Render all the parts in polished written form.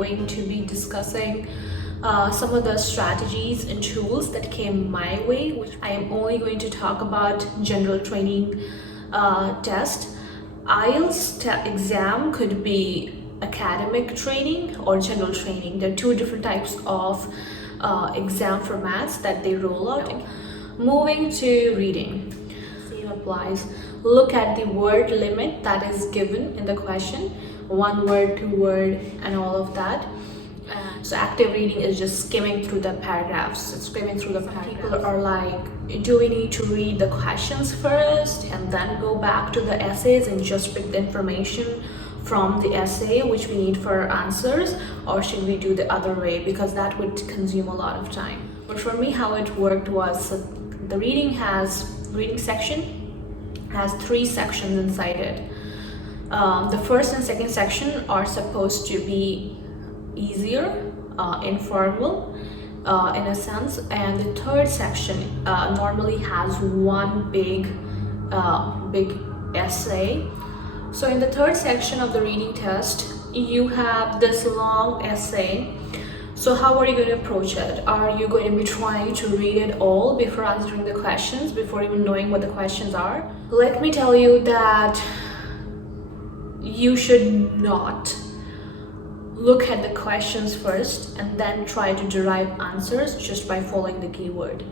going to be discussing some of the strategies and tools that came my way, which I am only going to talk about general training test. IELTS exam could be academic training or general training. There are two different types of exam formats that they roll out. Moving to reading, same applies. Look at the word limit that is given in the question, 1 word, 2 word, and all of that. So active reading is just skimming through the paragraphs. People are like, do we need to read the questions first and then go back to the essays and just pick the information from the essay which we need for our answers, or should we do the other way, because that would consume a lot of time? But for me, how it worked was the reading section has 3 sections inside it. The first and second section are supposed to be easier, informal in a sense, and the third section normally has one big essay. So in the third section of the reading test, you have this long essay. So how are you going to approach it? Are you going to be trying to read it all before answering the questions, before even knowing what the questions are? Let me tell you that you should not look at the questions first and then try to derive answers just by following the keyword.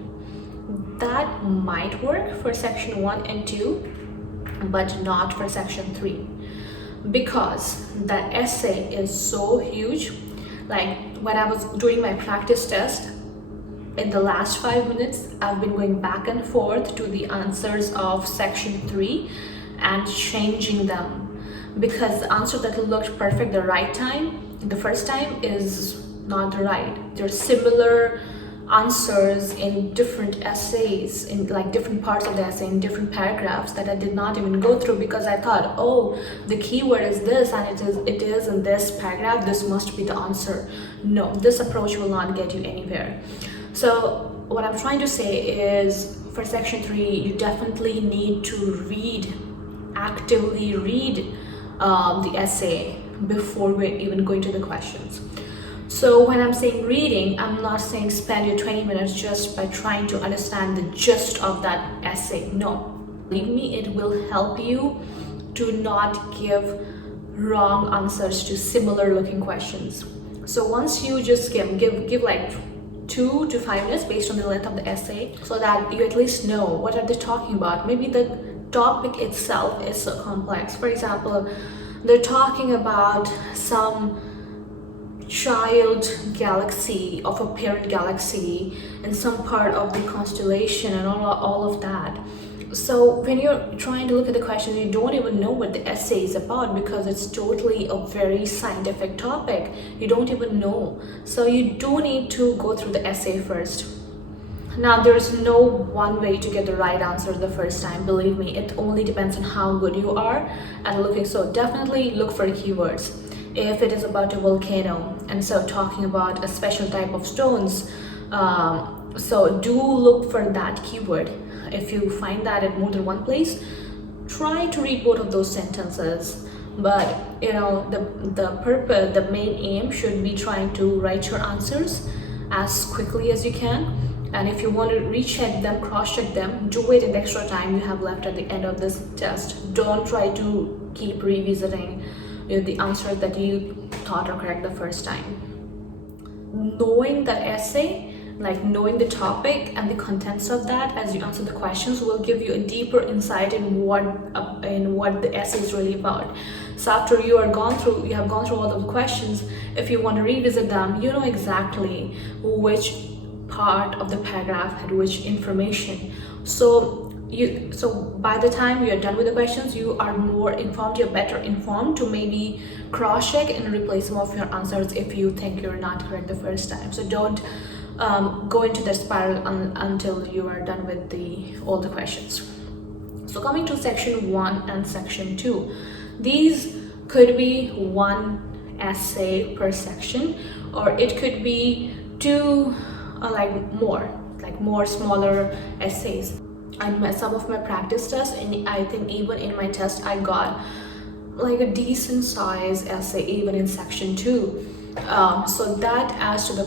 That might work for section 1 and 2, but not for section 3, because the essay is so huge. Like when I was doing my practice test, in the last 5 minutes, I've been going back and forth to the answers of section 3 and changing them, because the answer that looked perfect the first time is not right. There's similar answers in different essays, in like different parts of the essay, in different paragraphs, that I did not even go through, because I thought, oh, the keyword is this and it is in this paragraph, this must be the answer. No, this approach will not get you anywhere. So what I'm trying to say is, for section 3, you definitely need to actively read the essay before we're even going to the questions. So when I'm saying reading, I'm not saying spend your 20 minutes just by trying to understand the gist of that essay. No, believe me, it will help you to not give wrong answers to similar looking questions. So once you just give like 2 to 5 minutes based on the length of the essay, so that you at least know what are they talking about. Maybe the topic itself is so complex. For example, they're talking about some child galaxy of a parent galaxy in some part of the constellation and all of that. So when you're trying to look at the question, you don't even know what the essay is about, because it's totally a very scientific topic. You don't even know. So you do need to go through the essay first. Now, there's no one way to get the right answer the first time. Believe me, it only depends on how good you are at looking. So definitely look for keywords. If it is about a volcano, and so talking about a special type of stones, so do look for that keyword. If you find that in more than one place, try to read both of those sentences. But you know, the main aim should be trying to write your answers as quickly as you can. And if you want to recheck them, cross-check them, do it in the extra time you have left at the end of this test. Don't try to keep revisiting the answers that you thought are correct the first time. Knowing that essay, like knowing the topic and the contents of that as you answer the questions, will give you a deeper insight in what the essay is really about. So after you have gone through all of the questions, if you want to revisit them, you know exactly which part of the paragraph had which information. So by the time you're done with the questions, you are more informed, you're better informed to maybe cross-check and replace some of your answers if you think you're not correct the first time. So don't go into the spiral until you are done with all the questions. So coming to section 1 and section 2, these could be one essay per section, or it could be 2 more smaller essays. And some of my practice tests, and I think even in my test, I got like a decent size essay even in section 2. So that adds to the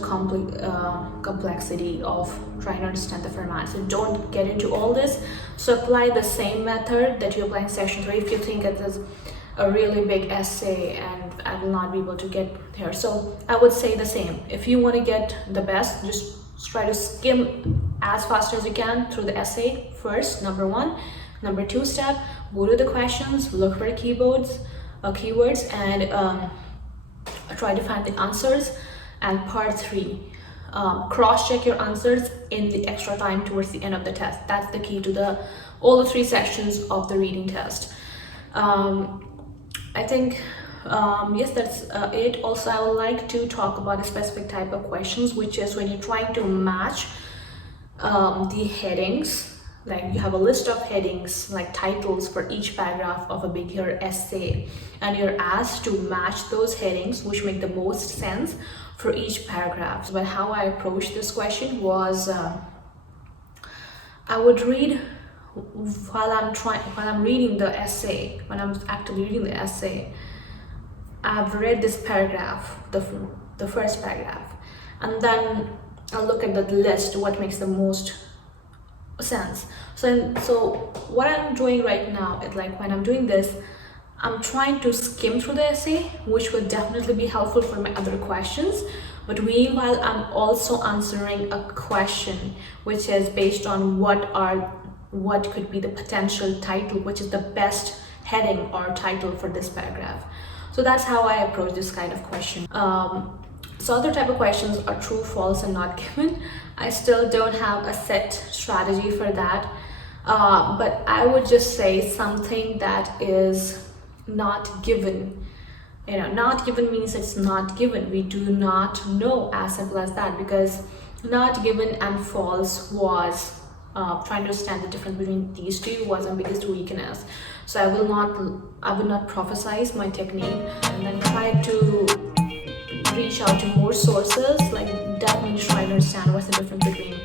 complexity of trying to understand the format. So don't get into all this. So apply the same method that you apply in section 3 if you think it is a really big essay and I will not be able to get here. So I would say the same. If you want to get the best, just try to skim as fast as you can through the essay first, number 1. Number 2 step, go to the questions, look for the keywords and try to find the answers. And part 3, cross-check your answers in the extra time towards the end of the test. That's the key to all the 3 sections of the reading test. I think yes, that's it. Also, I would like to talk about a specific type of questions, which is when you're trying to match the headings. Like you have a list of headings like titles for each paragraph of a bigger essay, and you're asked to match those headings which make the most sense for each paragraph. But how I approached this question was I would read while I'm reading the essay, when I'm actively reading the essay. I've read this paragraph, the first paragraph, and then I'll look at the list, what makes the most sense. So what I'm doing right now is, like, when I'm doing this, I'm trying to skim through the essay, which will definitely be helpful for my other questions. But meanwhile, I'm also answering a question which is based on what could be the potential title, which is the best heading or title for this paragraph. So that's how I approach this kind of question. So other type of questions are true, false, and not given. I still don't have a set strategy for that, but I would just say something that is not given. Not given means it's not given. We do not know, as simple as that, because not given and false was trying to understand the difference between these two was my biggest weakness. So I will not prophesize my technique and then try to reach out to more sources. Like that means try to understand what's the difference between